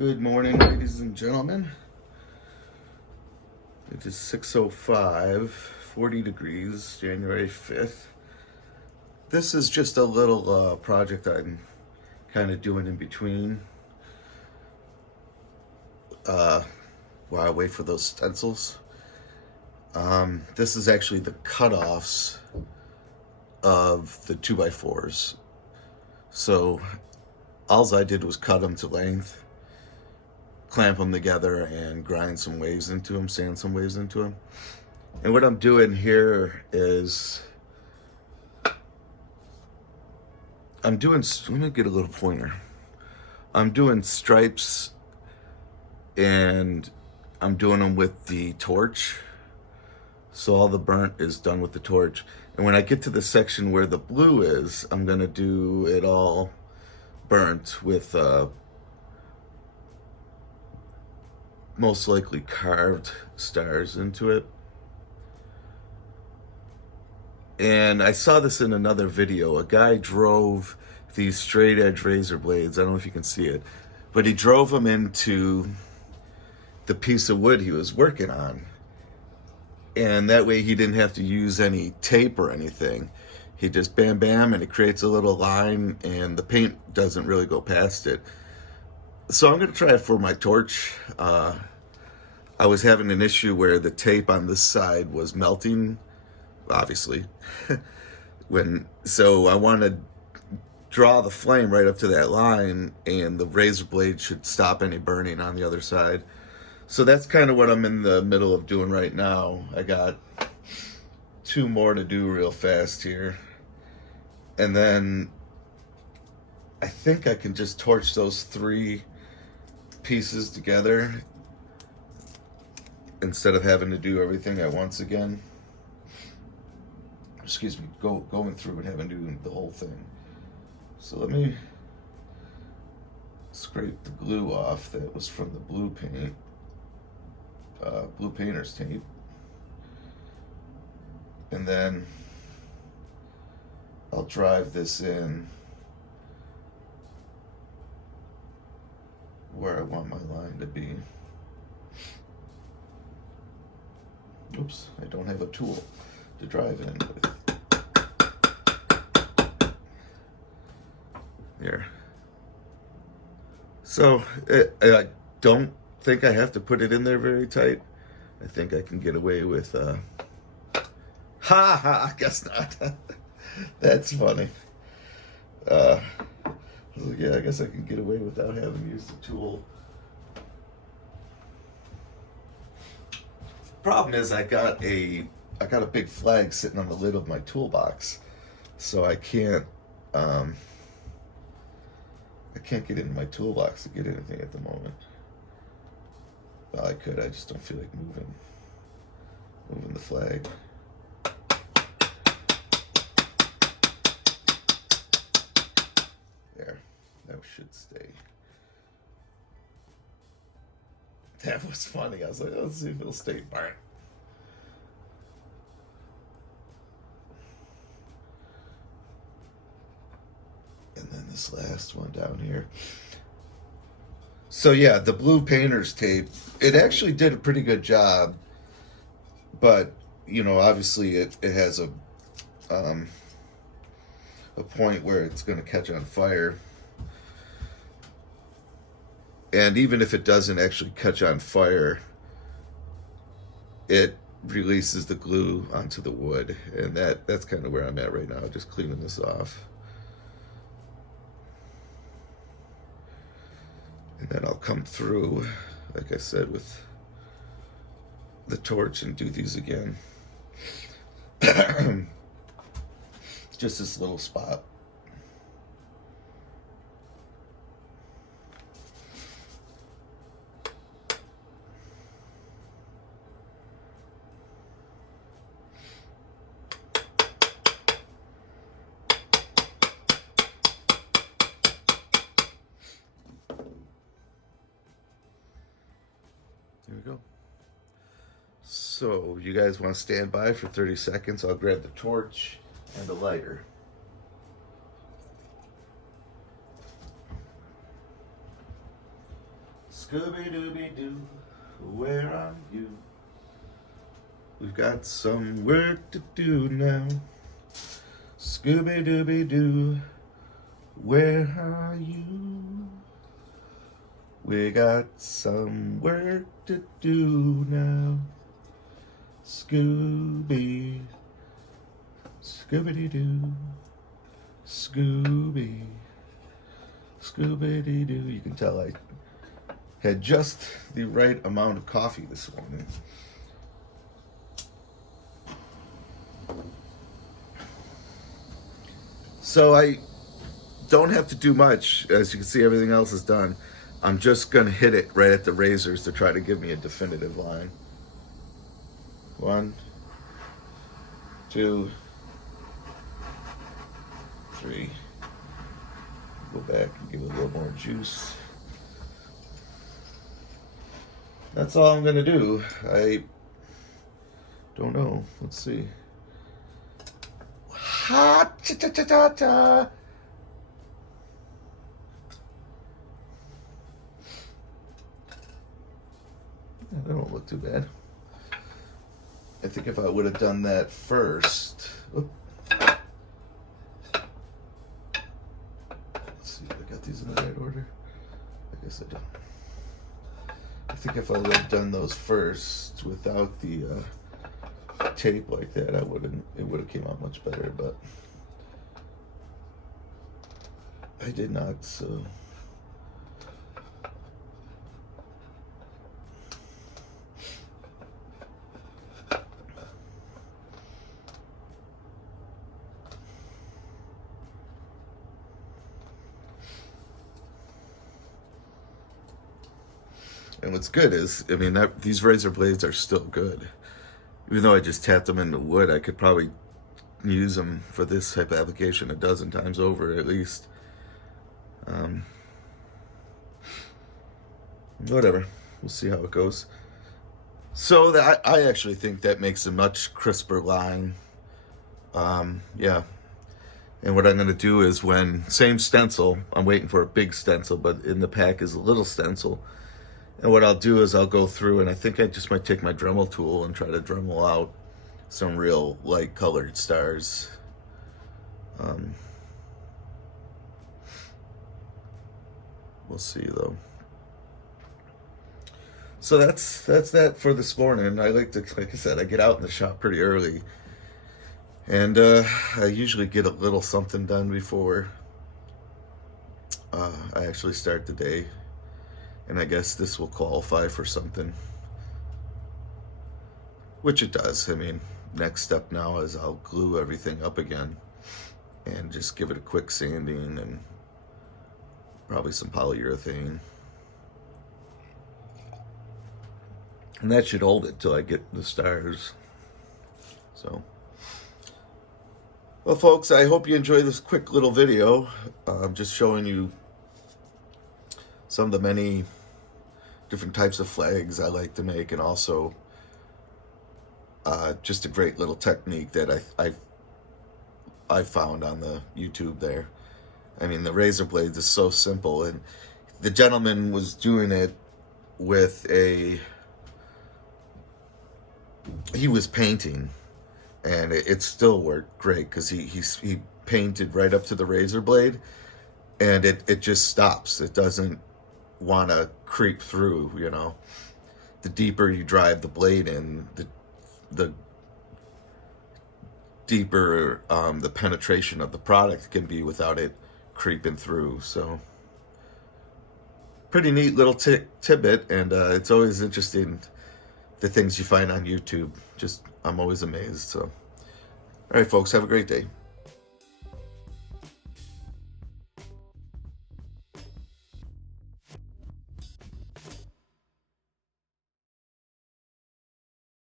Good morning, ladies and gentlemen. It is 6:05, 40 degrees, January 5th. This is just a little project I'm kind of doing in between while I wait for those stencils. This is actually the cutoffs of the 2x4s. So all I did was cut them to length, clamp them together, and grind some waves into them, sand some waves into them. And what I'm doing here is let me get a little pointer. I'm doing stripes, and I'm doing them with the torch. So all the burnt is done with the torch. And when I get to the section where the blue is, I'm gonna do it all burnt with most likely carved stars into it. And I saw this in another video. A guy drove these straight edge razor blades. I don't know if you can see it, but he drove them into the piece of wood he was working on. And that way he didn't have to use any tape or anything. He just bam, bam, and it creates a little line, and the paint doesn't really go past it. So I'm gonna try it for my torch. I was having an issue where the tape on this side was melting, obviously. So I want to draw the flame right up to that line, and the razor blade should stop any burning on the other side. So that's kind of what I'm in the middle of doing right now. I got 2 more to do real fast here. And then I think I can just torch those 3 pieces together instead of having to do everything at once again. Excuse me, going through and having to do the whole thing. So let me scrape the glue off that was from the blue paint, blue painter's tape. And then I'll drive this in where I want my line to be. Oops, I don't have a tool to drive in with. There. So I don't think I have to put it in there very tight. I think I can get away with I guess not. That's funny. Yeah, I guess I can get away without having to use the tool. Problem is, I got a big flag sitting on the lid of my toolbox, so I can't get into my toolbox to get anything at the moment. Well, I could. I just don't feel like moving the flag. There, that should stay. That was funny. I was like, let's see if it'll stay burnt. And then this last one down here. So yeah, the blue painter's tape, it actually did a pretty good job, but obviously it has a point where it's going to catch on fire. And even if it doesn't actually catch on fire, it releases the glue onto the wood, and that's kind of where I'm at right now, just cleaning this off. And then I'll come through, like I said, with the torch and do these again. Just this little spot. There we go. So you guys want to stand by for 30 seconds? I'll grab the torch and the lighter. Scooby-Dooby-Doo, where are you? We've got some work to do now. Scooby-Dooby-Doo, where are you? We got some work to do now. Scooby, Scooby-Doo, Scooby, Scooby-Doo. You can tell I had just the right amount of coffee this morning. So I don't have to do much. As you can see, everything else is done. I'm just going to hit it right at the razors to try to give me a definitive line. 1, 2, 3. Go back and give it a little more juice. That's all I'm going to do. I don't know. Let's see. Ha! Cha-cha-cha-cha-cha! That don't look too bad. I think if I would have done that first. Let's see if I got these in the right order. I guess I don't. I think if I would have done those first without the tape like that, it would have came out much better, but I did not, so. And what's good is, I mean, these razor blades are still good. Even though I just tapped them into wood, I could probably use them for this type of application a dozen times over at least. Whatever, we'll see how it goes. So I actually think that makes a much crisper line. Yeah. And what I'm going to do is same stencil, I'm waiting for a big stencil, but in the pack is a little stencil. And what I'll do is I'll go through, and I think I just might take my Dremel tool and try to Dremel out some real light colored stars. We'll see though. So that's that for this morning. Like I said, I get out in the shop pretty early, and I usually get a little something done before I actually start the day. And I guess this will qualify for something, which it does. I mean, next step now is I'll glue everything up again and just give it a quick sanding and probably some polyurethane. And that should hold it till I get the stars. So, well, folks, I hope you enjoyed this quick little video. Just showing you some of the many different types of flags I like to make, and also just a great little technique that I found on the YouTube there. I mean, the razor blades is so simple, and the gentleman was doing it with he was painting, and it still worked great because he painted right up to the razor blade, and it just stops. It doesn't want to creep through, you know. The deeper you drive the blade in, the deeper the penetration of the product can be without it creeping through. So pretty neat little tidbit, and it's always interesting the things you find on YouTube. I'm always amazed. So all right, folks, have a great day.